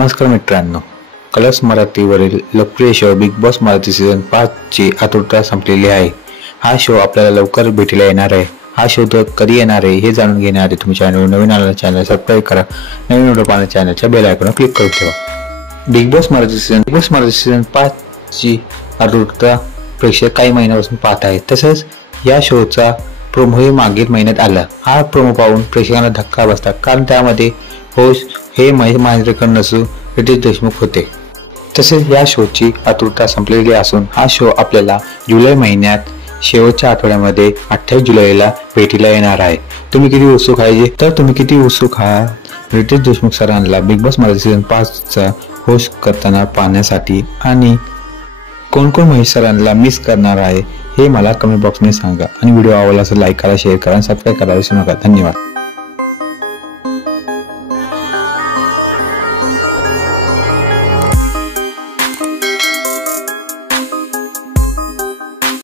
नमस्कार मित्रांनो, कलर्स मराठीवरील लोकप्रिय show big boss Marathi season 5 ची आतुरता संपलेली आहे। हा शो आपल्याला लवकर भेटीला येणार आहे। हा शो कधी येणार आहे हे जाणून घेण्याआधी तुम्ही चॅनल नवीन आलेला चॅनल सबस्क्राइब करा। नवीन व्हिडिओ पाहण्यासाठी चॅनलच्या बेल आयकॉनवर क्लिक करून ठेवा। बिग बॉस मराठी सीझन 5 ची आतुरता प्रेक्षक काही महिन्यापासून पाहत आहेत। तसेच या शोचा प्रोमोही मागील महिन्यात आला। हा प्रोमो पाहून प्रेक्षकांना धक्का बसला, कारण त्यामध्ये होस्ट हे महेश मांजरेकर नसून रितेश देशमुख होते। तसेच या शोची आतुरता संपलेली असून हा शो आपल्याला जुलै महिन्यात शेवटच्या आठवड्यामध्ये 28 जुलैला भेटीला येणार आहे। तुम्ही किती उत्सुक आहात रितेश देशमुख सरांना बिग बॉस मराठी सीझन 5 चा होस्ट करताना पाहण्यासाठी, आणि कोण कोण महेश सरांना मिस करणार आहे हे मला कमेंट बॉक्समध्ये सांगा। आणि व्हिडिओ आवडला असेल लाईक करा, शेअर करा आणि सबस्क्राइब करायला विसरू नका। धन्यवाद।